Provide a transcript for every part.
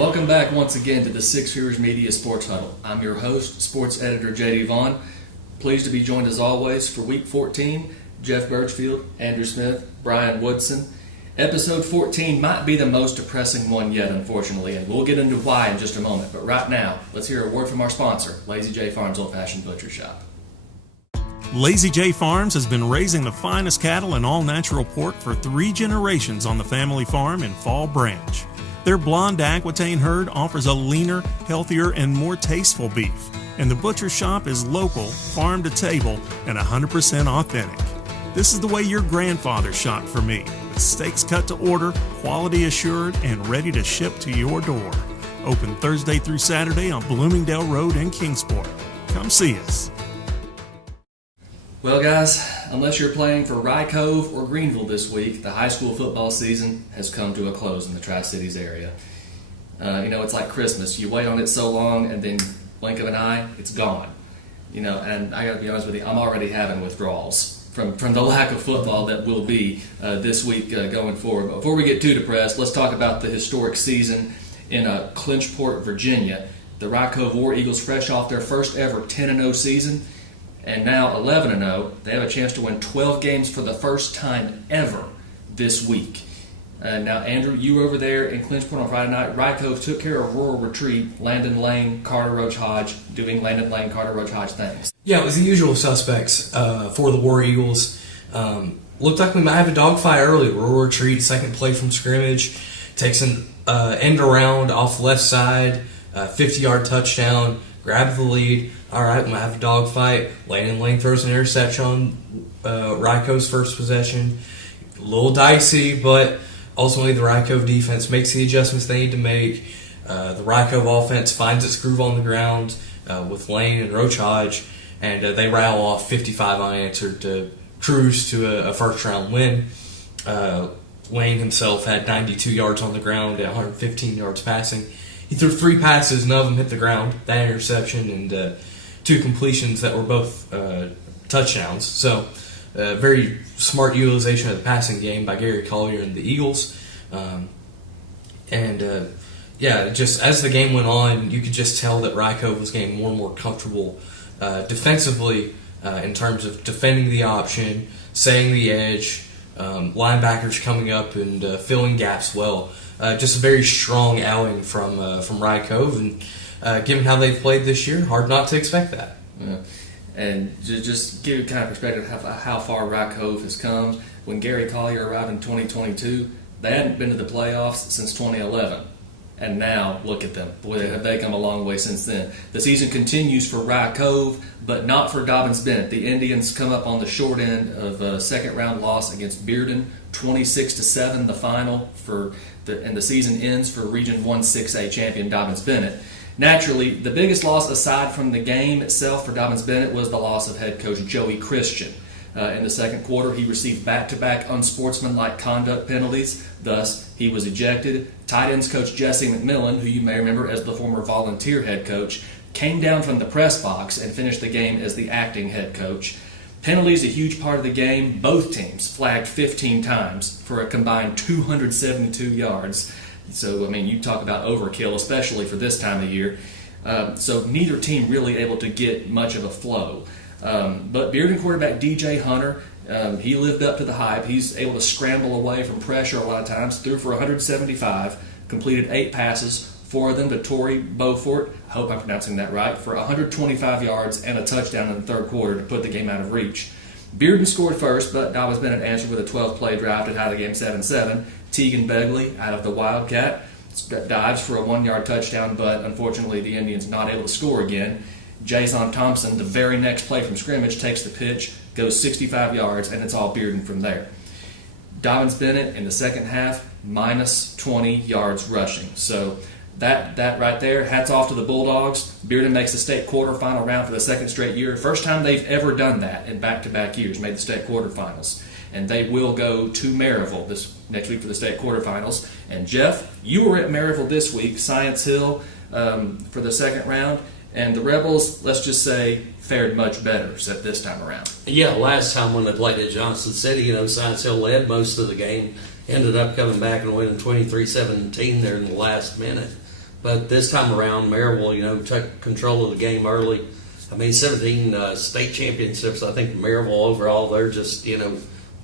Welcome back once again to the Six Figures Media Sports Huddle. I'm your host, sports editor J.D. Vaughn. Pleased to be joined as always for Week 14, Jeff Birchfield, Andrew Smith, Brian Woodson. Episode 14 might be the most depressing one yet, unfortunately, and we'll get into why in just a moment. But right now, let's hear a word from our sponsor, Lazy J Farms Old Fashioned Butcher Shop. Lazy J Farms has been raising the finest cattle and all-natural pork for 3 generations on the family farm in Fall Branch. Their blonde Aquitaine herd offers a leaner, healthier, and more tasteful beef. And the butcher shop is local, farm to table, and 100% authentic. This is the way your grandfather shopped for me, with steaks cut to order, quality assured, and ready to ship to your door. Open Thursday through Saturday on Bloomingdale Road in Kingsport. Come see us. Well, guys, unless you're playing for Rye Cove or Greenville this week, the high school football season has come to a close in the Tri-Cities area. It's like Christmas. You wait on it so long, and then blink of an eye, it's gone. And I got to be honest with you, I'm already having withdrawals from the lack of football that will be this week going forward. But before we get too depressed, let's talk about the historic season in Clinchport, Virginia. The Rye Cove War Eagles, fresh off their first ever 10-0 season, and now 11-0, they have a chance to win 12 games for the first time ever this week. Now, Andrew, you were over there in Clinchport on Friday night. Rye Cove took care of Rural Retreat, Landon Lane, Carter Roach Hodge, doing Landon Lane, Carter Roach Hodge things. Yeah, it was the usual suspects for the War Eagles. Looked like we might have a dogfight early. Rural Retreat, second play from scrimmage, takes an end around off the left side, 50-yard touchdown, grabs the lead. All right, we might have a dogfight. Landon Lane throws an interception on Rye Cove's first possession. A little dicey, but ultimately the Rye Cove defense makes the adjustments they need to make. The Rye Cove offense finds its groove on the ground with Lane and Roach Hodge, and they rattle off 55 unanswered to cruise to a first-round win. Lane himself had 92 yards on the ground and 115 yards passing. He threw 3 passes, none of them hit the ground. That interception and 2 completions that were both touchdowns. So, very smart utilization of the passing game by Gary Collier and the Eagles. Just as the game went on, you could just tell that Rye Cove was getting more and more comfortable defensively in terms of defending the option, setting the edge, linebackers coming up and filling gaps well. Just a very strong outing from Rye Cove, and given how they've played this year, hard not to expect that. Yeah. And just give you kind of perspective of how far Rye Cove has come. When Gary Collier arrived in 2022, they hadn't been to the playoffs since 2011. And now, look at them. Boy, have they come a long way since then. The season continues for Rye Cove, but not for Dobyns Bennett. The Indians come up on the short end of a second-round loss against Bearden, 26-7, the final, and the season ends for Region 1-6A champion Dobyns Bennett. Naturally, the biggest loss aside from the game itself for Dobyns Bennett was the loss of head coach Joey Christian. In the second quarter, he received back-to-back unsportsmanlike conduct penalties. Thus, he was ejected. Tight ends coach Jesse McMillan, who you may remember as the former volunteer head coach, came down from the press box and finished the game as the acting head coach. Penalties, a huge part of the game. Both teams flagged 15 times for a combined 272 yards. So, you talk about overkill, especially for this time of year. So neither team really able to get much of a flow. But Bearden quarterback DJ Hunter, he lived up to the hype. He's able to scramble away from pressure a lot of times, threw for 175, completed 8 passes, 4 of them to Torrey Beaufort, I hope I'm pronouncing that right, for 125 yards and a touchdown in the third quarter to put the game out of reach. Bearden scored first, but Dobyns Bennett answered with a 12-play drive to tie the game 7-7. Tegan Begley out of the Wildcat dives for a 1-yard touchdown, but unfortunately the Indians not able to score again. Jason Thompson, the very next play from scrimmage, takes the pitch, goes 65 yards, and it's all Bearden from there. Dobyns Bennett in the second half, minus 20 yards rushing. So that right there, hats off to the Bulldogs. Bearden makes the state quarterfinal round for the second straight year. First time they've ever done that in back-to-back years, made the state quarterfinals. And they will go to Maryville this next week for the state quarterfinals. And Jeff, you were at Maryville this week, Science Hill, for the second round. And the Rebels, let's just say, fared much better this time around. Yeah, last time when they played at Johnson City, Science Hill led most of the game, ended up coming back and winning 23-17 there in the last minute. But this time around, Maryville, took control of the game early. I mean, 17 state championships. I think Maryville overall, they're just,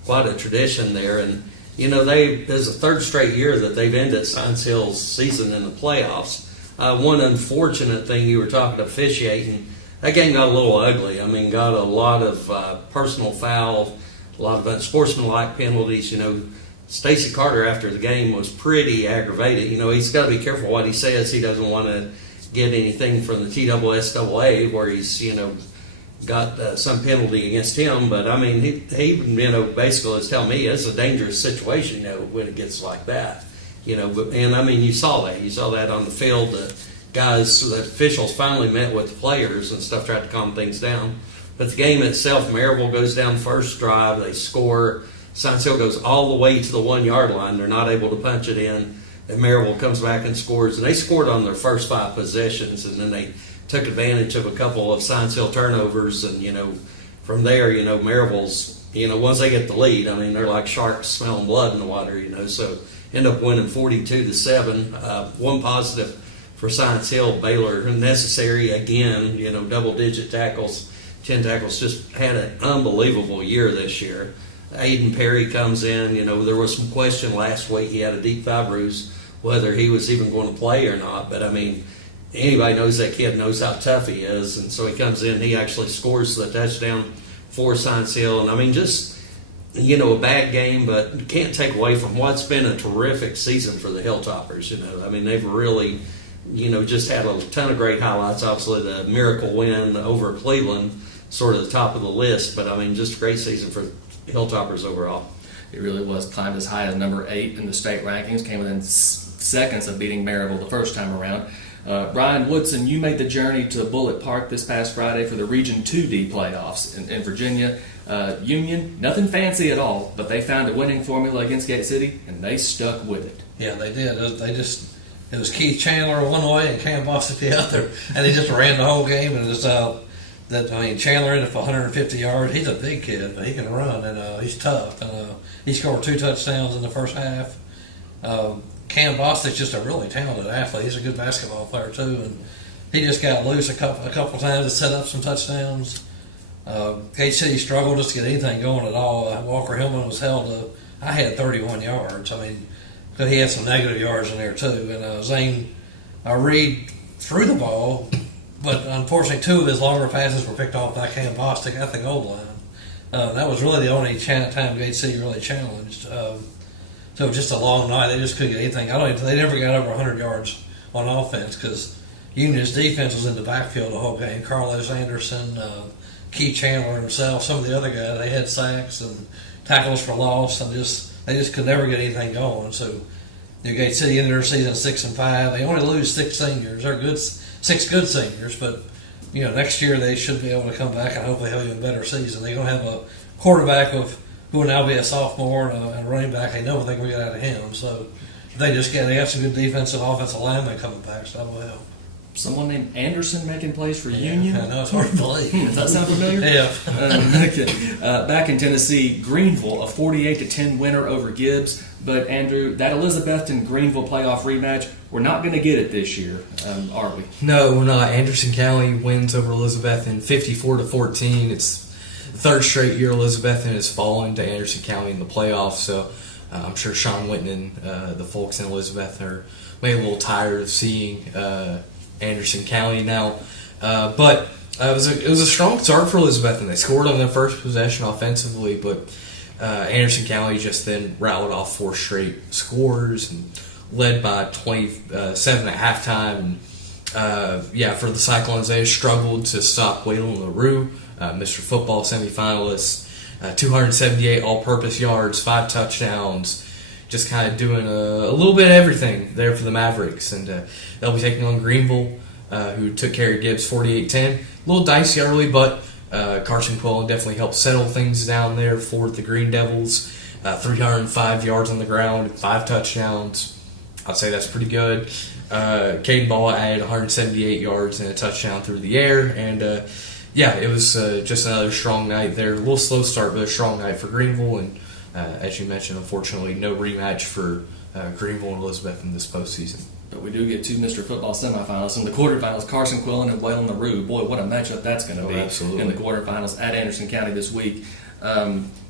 quite a tradition there. And, there's a third straight year that they've ended Science Hill's season in the playoffs. One unfortunate thing, you were talking officiating, that game got a little ugly. I mean, got a lot of personal fouls, a lot of unsportsmanlike penalties. Stacy Carter after the game was pretty aggravated. He's got to be careful what he says. He doesn't want to get anything from the TSSAA where he's, got some penalty against him. But, I mean, he basically is telling me it's a dangerous situation, when it gets like that. And, I mean, you saw that. You saw that on the field. The officials finally met with the players and stuff, tried to calm things down. But the game itself, Maryville goes down first drive. They score. Science Hill goes all the way to the 1 yard line. They're not able to punch it in. And Maryville comes back and scores. And they scored on their first 5 possessions. And then they took advantage of a couple of Science Hill turnovers. And, from there, Maryville's, once they get the lead, I mean, they're like sharks smelling blood in the water, So end up winning 42-7. One positive for Science Hill, Baylor necessary again, double-digit tackles, 10 tackles, just had an unbelievable year this year. Aiden Perry comes in, there was some question last week. He had a deep thigh bruise, whether he was even going to play or not. But, I mean, anybody knows that kid knows how tough he is. And so he comes in, he actually scores the touchdown for Science Hill. And, I mean, just, a bad game, but you can't take away from what's been a terrific season for the Hilltoppers. I mean, they've really, just had a ton of great highlights. Obviously, the miracle win over Cleveland, sort of the top of the list. But, I mean, just a great season for Hilltoppers overall. It really was. Climbed as high as number 8 in the state rankings. Came within seconds of beating Maryville the first time around. Brian Woodson, you made the journey to Bullitt Park this past Friday for the Region 2D playoffs in Virginia. Union, nothing fancy at all, but they found a winning formula against Gate City, and they stuck with it. Yeah, they did. It was Keith Chandler one way and Cam Bostic the other, and they just ran the whole game. And Chandler ended up 150 yards. He's a big kid, but he can run, and he's tough. And he scored 2 touchdowns in the first half. Cam Bostic's just a really talented athlete. He's a good basketball player too, and he just got loose a couple times to set up some touchdowns. Gate City struggled just to get anything going at all. Walker Hillman was held to, I had 31 yards. I mean, because he had some negative yards in there too. And Zane Reed threw the ball, but unfortunately 2 of his longer passes were picked off by Cam Bostic at the goal line. That was really the only time Gate City really challenged. So it was just a long night. They just couldn't get anything. They never got over 100 yards on offense because Union's defense was in the backfield the whole game. Carlos Anderson, Keith Chandler himself, some of the other guys, they had sacks and tackles for loss, and they just could never get anything going. So Gate City ended their season 6-5. They only lose 6 seniors. They're good, 6 good seniors, but next year they should be able to come back and hopefully have an even better season. They're going to have a quarterback who will now be a sophomore and a running back. They know what they can get out of him. So they have some good defensive offensive linemen coming back, so that will help. Someone named Anderson making plays for Union? I know, it's hard to believe. Does that sound familiar? Yeah. Back in Tennessee, Greenville, a 48-10 winner over Gibbs. But, Andrew, that Elizabethton-Greenville playoff rematch, we're not going to get it this year, are we? No, we're not. Anderson County wins over Elizabethton 54-14. It's the 3rd straight year Elizabethton has fallen to Anderson County in the playoffs. So I'm sure Sean Whitten and the folks in Elizabethton are maybe a little tired of seeing Anderson County now. But it was a strong start for Elizabethton. They scored on their first possession offensively, but Anderson County just then rattled off 4 straight scores and led by 27 at halftime. For the Cyclones, they struggled to stop Waylon LaRue, Mr. Football semifinalist. 278 all-purpose yards, 5 touchdowns, just kind of doing a little bit of everything there for the Mavericks. And they'll be taking on Greenville, who took care of Gibbs 48-10. A little dicey early, but Carson Quillen definitely helped settle things down there for the Green Devils. 305 yards on the ground, 5 touchdowns. I'd say that's pretty good. Caden Ball added 178 yards and a touchdown through the air. And, it was just another strong night there. A little slow start, but a strong night for Greenville. And as you mentioned, unfortunately, no rematch for Greenville and Elizabeth in this postseason. But we do get two Mr. Football semifinalists. In the quarterfinals, Carson Quillen and Waylon LaRue. Boy, what a matchup that's going to be absolutely. in the quarterfinals at Anderson County this week.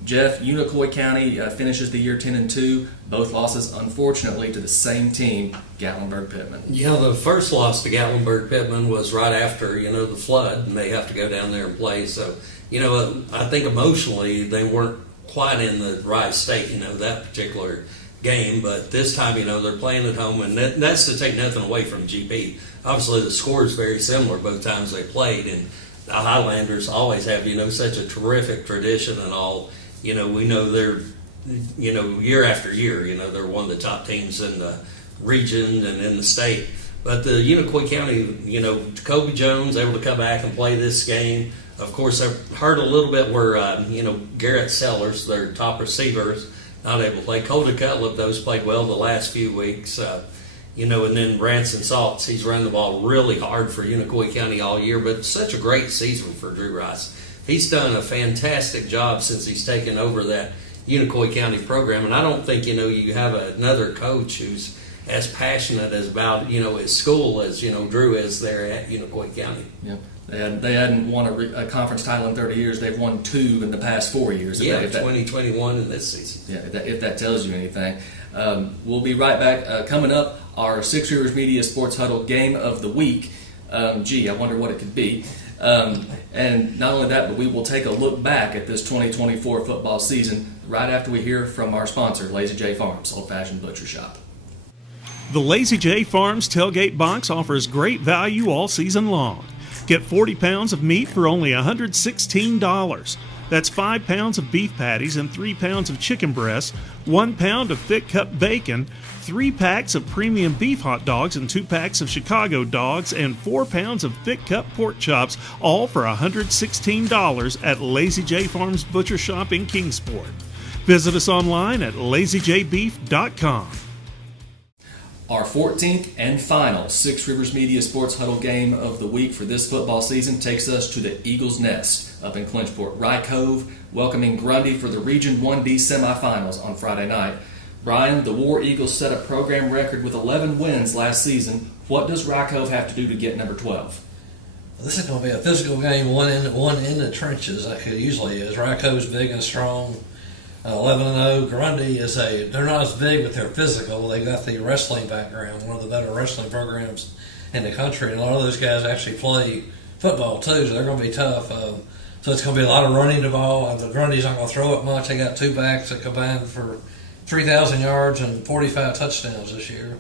Jeff, Unicoi County finishes the year 10-2. Both losses, unfortunately, to the same team, Gatlinburg-Pittman. Yeah, the first loss to Gatlinburg-Pittman was right after, the flood, and they have to go down there and play. So, I think emotionally they weren't quite in the right state, that particular game. But this time, they're playing at home, and that's to take nothing away from GP. Obviously, the score is very similar both times they played, and the Highlanders always have, such a terrific tradition and all. We know they're, year after year, they're one of the top teams in the region and in the state. But the Unicoi County, Jacoby Jones able to come back and play this game. Of course, I've heard a little bit where, Garrett Sellers, their top receivers, not able to play. Colton Cutlip, those played well the last few weeks. And then Branson Saltz, he's running the ball really hard for Unicoi County all year, but such a great season for Drew Rice. He's done a fantastic job since he's taken over that Unicoi County program, and I don't think, you have another coach who's as passionate as about, his school as, Drew is there at Unicoi County. Yep. They hadn't won a conference title in 30 years. They've won 2 in the past 4 years. Yeah, 2021 in this season. Yeah, if that tells you anything. We'll be right back. Coming up, our Six Rivers Media Sports Huddle Game of the Week. I wonder what it could be. And not only that, but we will take a look back at this 2024 football season right after we hear from our sponsor, Lazy J Farms, Old Fashioned Butcher Shop. The Lazy J Farms tailgate box offers great value all season long. Get 40 pounds of meat for only $116. That's 5 pounds of beef patties and 3 pounds of chicken breasts, 1 pound of thick cut bacon, 3 packs of premium beef hot dogs and 2 packs of Chicago dogs, and 4 pounds of thick cut pork chops, all for $116 at Lazy J Farms Butcher Shop in Kingsport. Visit us online at lazyjbeef.com. Our 14th and final Six Rivers Media Sports Huddle Game of the Week for this football season takes us to the Eagles' Nest up in Clinchport. Rye Cove welcoming Grundy for the Region 1D semifinals on Friday night. Brian, the War Eagles set a program record with 11 wins last season. What does Rye Cove have to do to get number 12? This is going to be a physical game, one in the trenches like it usually is. Rye Cove's big and strong. 11-0. Grundy they're not as big, but they're physical. They got the wrestling background, one of the better wrestling programs in the country. And a lot of those guys actually play football too, so they're going to be tough. So it's going to be a lot of running the ball. Grundy's not going to throw it much. They got 2 backs that combined for 3,000 yards and 45 touchdowns this year.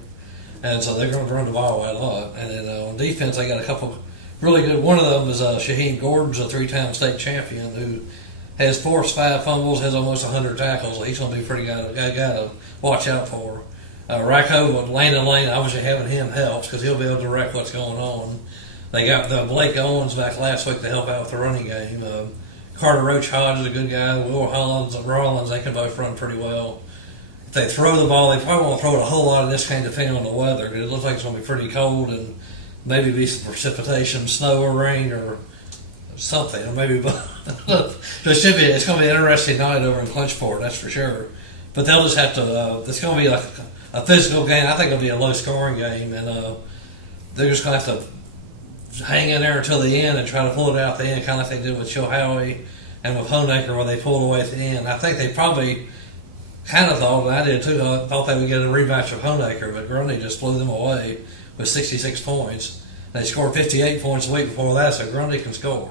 And so they're going to run the ball a lot. And then on defense, they got a couple really good. One of them is Shaheen Gordon's a 3-time state champion who has forced 5 fumbles, has almost 100 tackles. He's going to be a pretty guy to watch out for. Rye Cove with Landon Lane, obviously having him helps because he'll be able to direct what's going on. They got Blake Owens back last week to help out with the running game. Carter Roach Hodge is a good guy. Will Hollins and Rollins, they can both run pretty well. If they throw the ball, they probably won't throw it a whole lot in this game depending on the weather. It looks like it's going to be pretty cold and maybe be some precipitation, snow or rain or something, or maybe it's going to be an interesting night over in Clinchport, that's for sure. But they'll just have to. It's going to be like a physical game. I think it'll be a low-scoring game, and they're just going to have to hang in there until the end and try to pull it out at the end, kind of like they did with Chilhowie and with Honaker, where they pulled away at the end. I think they probably kind of thought, and I did too. I thought they would get a rematch of Honaker, but Grundy just blew them away with 66 points. They scored 58 points a week before that, so Grundy can score.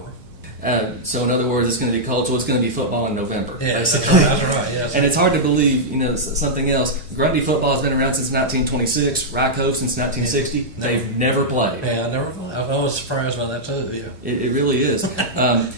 So in other words, it's going to be cold, so it's going to be football in November. Yeah, that's right. Yes. And it's hard to believe, something else. Grundy football has been around since 1926. Rye Cove since 1960. Yeah. They've never played. Yeah, never played. I was surprised by that too. Yeah, it really is.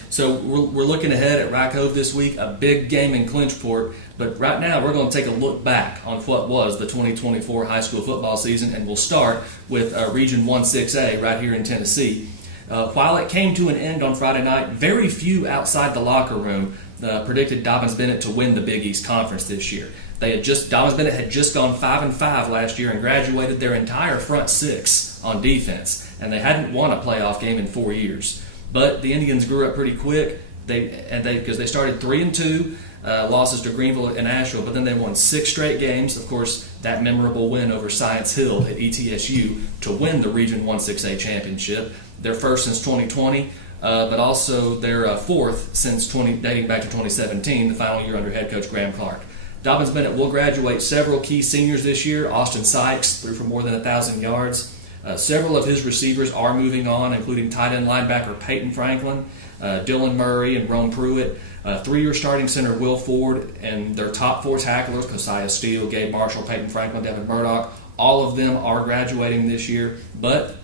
So we're looking ahead at Rye Cove this week, a big game in Clinchport. But right now, we're going to take a look back on what was the 2024 high school football season, and we'll start with Region 1-6A right here in Tennessee. While it came to an end on Friday night, very few outside the locker room predicted Dobbins-Bennett to win the Big East Conference this year. Dobbins-Bennett had just gone 5-5 last year and graduated their entire front 6 on defense, and they hadn't won a playoff game in 4 years. But the Indians grew up pretty quick. Because they started 3-2. losses to Greenville and Asheville, but then they won 6 straight games. Of course, that memorable win over Science Hill at ETSU to win the Region 1-6A championship. Their first since 2020, but also their fourth since dating back to 2017, the final year under head coach Graham Clark. Dobyns-Bennett will graduate several key seniors this year. Austin Sykes threw for more than 1,000 yards. Several of his receivers are moving on, including tight end linebacker Peyton Franklin, Dylan Murray, and Rome Pruitt. 3-year starting center Will Ford, and their top 4 tacklers, Kosiah Steele, Gabe Marshall, Peyton Franklin, Devin Murdoch, all of them are graduating this year. But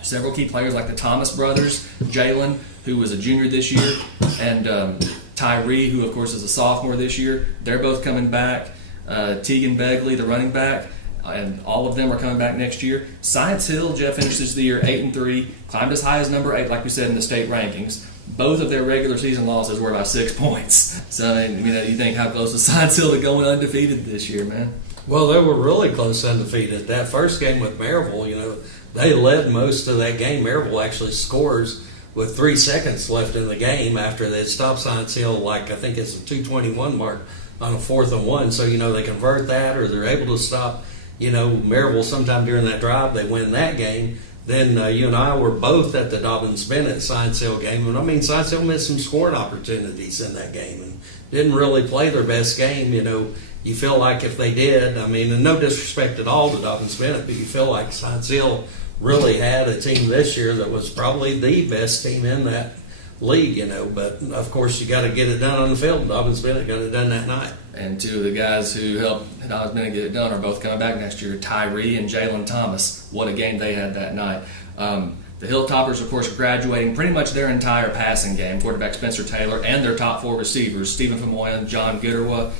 several key players like the Thomas brothers, Jalen, who was a junior this year, and Tyree, who of course is a sophomore this year, they're both coming back. Tegan Begley, the running back, and all of them are coming back next year. Science Hill, Jeff finishes the year 8-3, climbed as high as number 8, like we said in the state rankings. Both of their regular season losses were by 6 points. So, you think how close was Science Hill to going undefeated this year, man? Well, they were really close undefeated. That first game with Maryville, they led most of that game. Maryville actually scores with 3 seconds left in the game after they stopped Science Hill, I think it's a 2:21 mark on a 4th and 1. So, they convert that, or they're able to stop, Maryville sometime during that drive. They win that game. Then you and I were both at the Dobyns-Bennett Science Hill game. And Science Hill missed some scoring opportunities in that game and didn't really play their best game. You feel like if they did, and no disrespect at all to Dobyns-Bennett, but you feel like Science Hill really had a team this year that was probably the best team in that league, But, of course, you got to get it done on the field. Dobyns-Bennett got it done that night. And 2 of the guys who helped Dobyns-Bennett get it done are both coming back next year, Tyree and Jalen Thomas. What a game they had that night. The Hilltoppers, of course, are graduating pretty much their entire passing game. Quarterback Spencer Taylor and their top 4 receivers, Stephen Famoyan, John Gitterwa,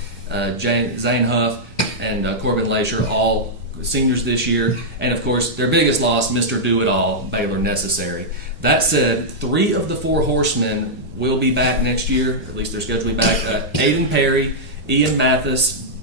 Zane Huff, and Corbin Lasher, all seniors this year. And, of course, their biggest loss, Mr. Do-It-All, Baylor Necessary. That said, 3 of the 4 horsemen will be back next year. At least they're scheduled to be back. Aiden Perry, Ian Mathis,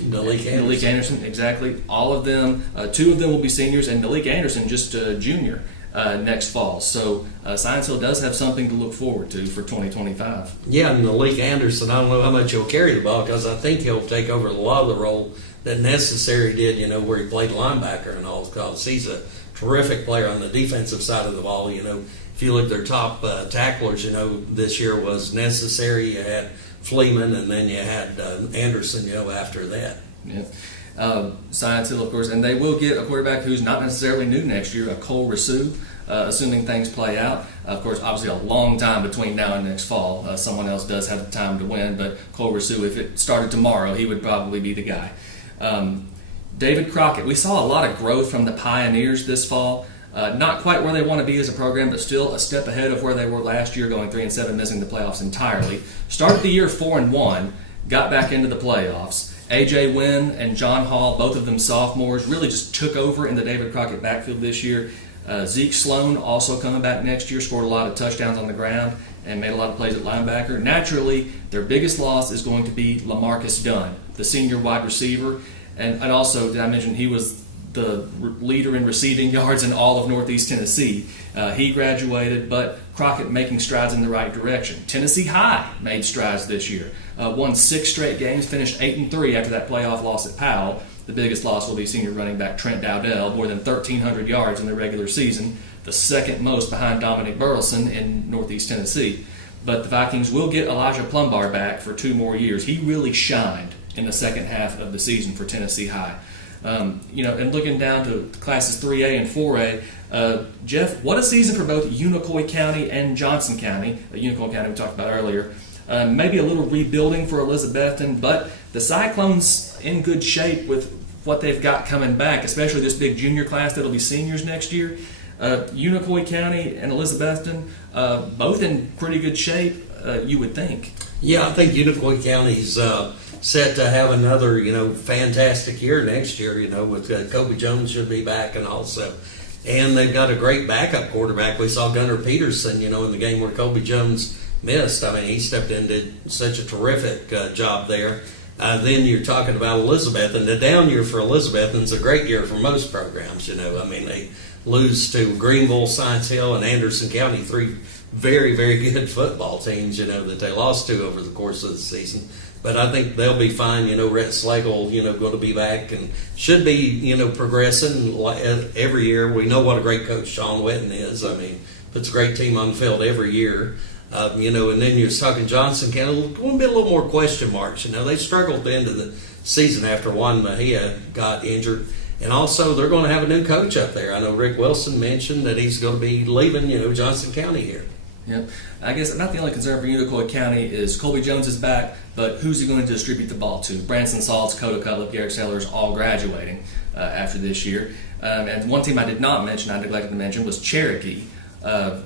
Malik Anderson, exactly. All of them. 2 of them will be seniors, and Malik Anderson just a junior next fall. So Science Hill does have something to look forward to for 2025. Yeah, and Malik Anderson, I don't know how much he'll carry the ball because I think he'll take over a lot of the role that Necessary did, where he played linebacker and all, because he's a terrific player on the defensive side of the ball. If you look at their top tacklers, this year was Necessary. You had Fleeman, and then you had Anderson, after that. Yeah. Science Hill, of course, and they will get a quarterback who's not necessarily new next year, Cole Rasu, assuming things play out. Of course, obviously a long time between now and next fall. Someone else does have the time to win, but Cole Rasu, if it started tomorrow, he would probably be the guy. David Crockett, we saw a lot of growth from the Pioneers this fall. Not quite where they want to be as a program, but still a step ahead of where they were last year, going 3-7, missing the playoffs entirely. Started the year 4-1, got back into the playoffs. A.J. Wynn and John Hall, both of them sophomores, really just took over in the David Crockett backfield this year. Zeke Sloan also coming back next year, scored a lot of touchdowns on the ground and made a lot of plays at linebacker. Naturally, their biggest loss is going to be LaMarcus Dunn, the senior wide receiver. And also, did I mention he was the leader in receiving yards in all of Northeast Tennessee. He graduated, but Crockett making strides in the right direction. Tennessee High made strides this year. Won 6 straight games, finished 8-3 after that playoff loss at Powell. The biggest loss will be senior running back Trent Dowdell, more than 1,300 yards in the regular season, the second most behind Dominic Burleson in Northeast Tennessee. But the Vikings will get Elijah Plumbar back for 2 more years. He really shined in the second half of the season for Tennessee High. And looking down to classes 3A and 4A, Jeff, what a season for both Unicoi County and Johnson County. Unicoi County we talked about earlier. Maybe a little rebuilding for Elizabethton, but the Cyclones in good shape with what they've got coming back, especially this big junior class that'll be seniors next year. Unicoi County and Elizabethton, both in pretty good shape, you would think. Yeah, I think Unicoi County's set to have another, fantastic year next year, with Kobe Jones should be back and they've got a great backup quarterback. We saw Gunnar Peterson, in the game where Kobe Jones missed. He stepped in and did such a terrific job there. Then you're talking about Elizabethton. The down year for Elizabethton's a great year for most programs, They lose to Greenville, Science Hill, and Anderson County, 3 very, very good football teams, that they lost to over the course of the season. But I think they'll be fine. Rhett Slagle, going to be back and should be, progressing every year. We know what a great coach Sean Witten is. I mean, puts a great team on the field every year. And then you're talking Johnson County, going to be a little more question marks. They struggled at the end of the season after Juan Mejia got injured. And also, they're going to have a new coach up there. I know Rick Wilson mentioned that he's going to be leaving, Johnson County here. Yep. I guess not the only concern for Unicoi County is Colby Jones is back, but who's he going to distribute the ball to? Branson Saltz, Coda Cutler, Garrett Sellers all graduating after this year. And one team I did not mention, I neglected to mention, was Cherokee.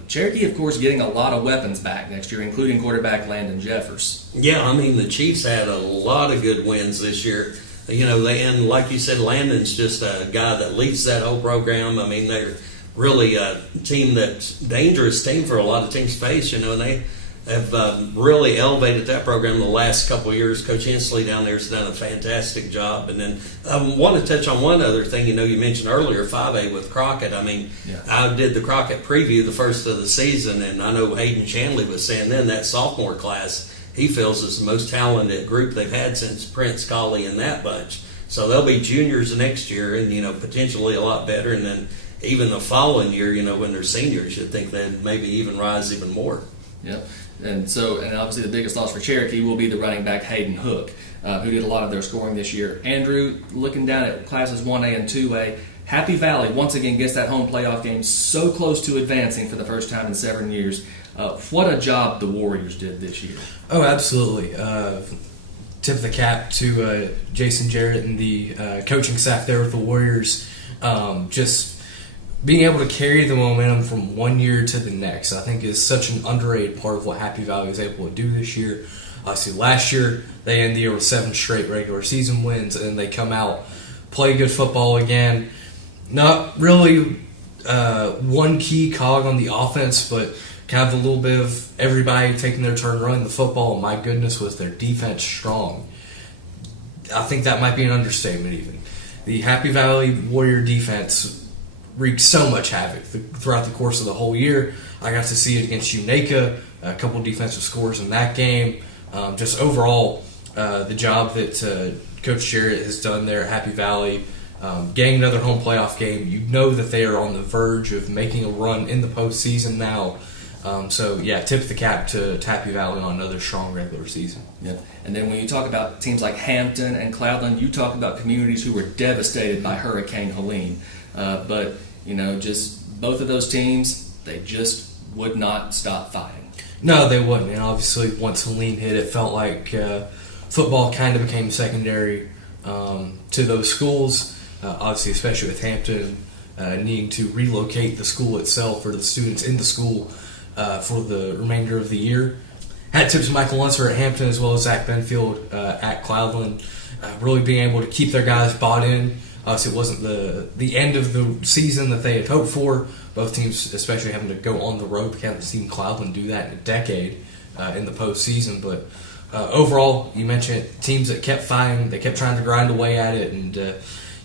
Cherokee, of course, getting a lot of weapons back next year, including quarterback Landon Jeffers. Yeah, I mean, the Chiefs had a lot of good wins this year. And like you said, Landon's just a guy that leads that whole program. I mean, they're really a team that's dangerous team for a lot of teams to face, and they have really elevated that program in the last couple of years. Coach Hensley down there has done a fantastic job. And then I want to touch on one other thing. You mentioned earlier 5A with Crockett. I mean, yeah. I did the Crockett preview the first of the season, and I know Hayden Shanley was saying then that sophomore class he feels is the most talented group they've had since Prince Colley and that bunch. So they'll be juniors next year and, potentially a lot better. And then even the following year, when they're seniors, you'd think they'd maybe even rise even more. Yep. And obviously the biggest loss for Cherokee will be the running back Hayden Hook, who did a lot of their scoring this year. Andrew, looking down at classes 1A and 2A, Happy Valley once again gets that home playoff game so close to advancing for the first time in 7 years. What a job the Warriors did this year. Oh, absolutely. Tip of the cap to Jason Jarrett and the coaching staff there with the Warriors. Just being able to carry the momentum from one year to the next, I think, is such an underrated part of what Happy Valley was able to do this year. Obviously, last year they ended the year with 7 straight regular season wins, and then they come out, play good football again. Not really one key cog on the offense, but kind of a little bit of everybody taking their turn running the football. And my goodness, was their defense strong. I think that might be an understatement even. The Happy Valley Warrior defense wreaked so much havoc throughout the course of the whole year. I got to see it against Unaka, a couple defensive scores in that game. Just overall, the job that Coach Jarrett has done there at Happy Valley, getting another home playoff game. You know that they are on the verge of making a run in the postseason now. Tip the cap to Happy Valley on another strong regular season. Yeah. And then when you talk about teams like Hampton and Cloudland, you talk about communities who were devastated by Hurricane Helene. But just both of those teams, they just would not stop fighting. No, they wouldn't. And obviously, once Helene hit, it felt like football kind of became secondary to those schools. Obviously, especially with Hampton needing to relocate the school itself or the students in the school for the remainder of the year. Hat tips to Michael Unser at Hampton as well as Zach Benfield at Cloudland, really being able to keep their guys bought in. Obviously, it wasn't the end of the season that they had hoped for. Both teams, especially having to go on the road, we haven't seen Cloudland do that in a decade in the postseason. But overall, you mentioned teams that kept fighting, they kept trying to grind away at it, and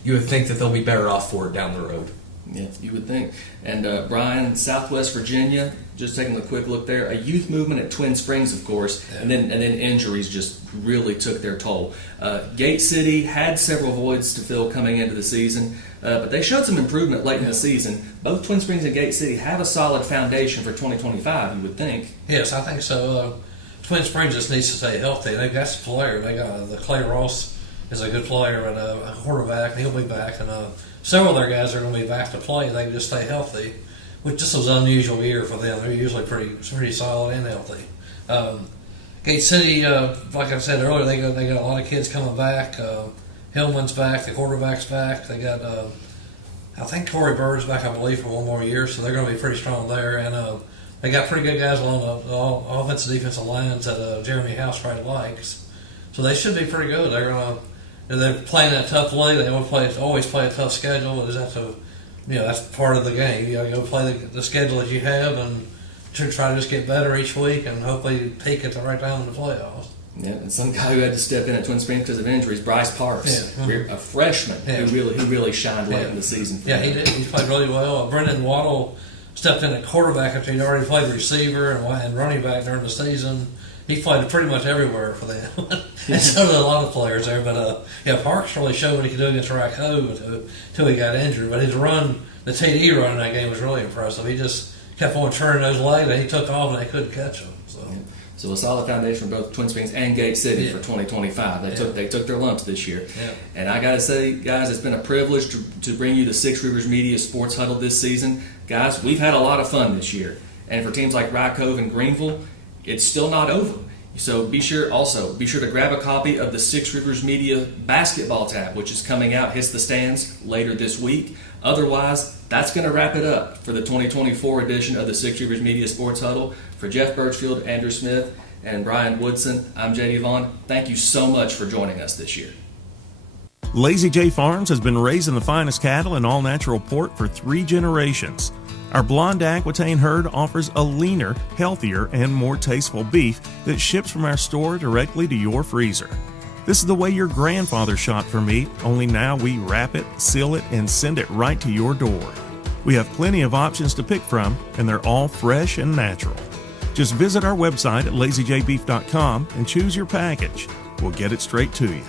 you would think that they'll be better off for it down the road. Yeah, you would think. And Brian, Southwest Virginia, just taking a quick look there, a youth movement at Twin Springs, of course, and then injuries just really took their toll. Gate City had several voids to fill coming into the season, but they showed some improvement late in the season. Both Twin Springs and Gate City have a solid foundation for 2025, you would think. Yes, I think so. Twin Springs just needs to stay healthy. They've got some players. They got the Clay Ross is a good player and a quarterback, and he'll be back. And several of their guys are going to be back to play. They can just stay healthy, which just was an unusual year for them. They're usually pretty solid and healthy. Gate City, like I said earlier, they got a lot of kids coming back. Hillman's back, the quarterback's back. They got, I think Corey Bird's back, I believe, for one more year, so they're going to be pretty strong there. And they got pretty good guys along the offensive defensive lines that Jeremy House probably likes. So they should be pretty good. They're playing that tough league. They always play a tough schedule. That's part of the game. You go play the schedule that you have and try to just get better each week and hopefully peak at the right time in the playoffs. Yeah, and some guy who had to step in at Twin Springs because of injuries, Bryce Parks, a freshman who really shined late in the season. Yeah, he did. He played really well. Brendan Waddle stepped in at quarterback after he'd already played receiver and running back during the season. He played pretty much everywhere for them. And so did a lot of players there. But Parks really showed what he could do against Rye Cove until he got injured. But his run, the TD run in that game was really impressive. He just kept on turning those legs, and he took off, and they couldn't catch him. So a solid foundation for both Twin Springs and Gate City Yeah. for 2025. They took their lumps this year. Yeah. And I got to say, guys, it's been a privilege to bring you the Six Rivers Media Sports Huddle this season. Guys, we've had a lot of fun this year. And for teams like Rye Cove and Greenville, it's still not over. So be sure to grab a copy of the Six Rivers Media Basketball tab, which is coming out, hits the stands later this week. Otherwise, that's going to wrap it up for the 2024 edition of the Six Rivers Media Sports Huddle. For Jeff Birchfield, Andrew Smith, and Brian Woodson, I'm JD Vaughn. Thank you so much for joining us this year. Lazy J Farms has been raising the finest cattle in all natural pork for 3 generations. Our blonde Aquitaine herd offers a leaner, healthier, and more tasteful beef that ships from our store directly to your freezer. This is the way your grandfather shot for meat, only now we wrap it, seal it, and send it right to your door. We have plenty of options to pick from, and they're all fresh and natural. Just visit our website at lazyjbeef.com and choose your package. We'll get it straight to you.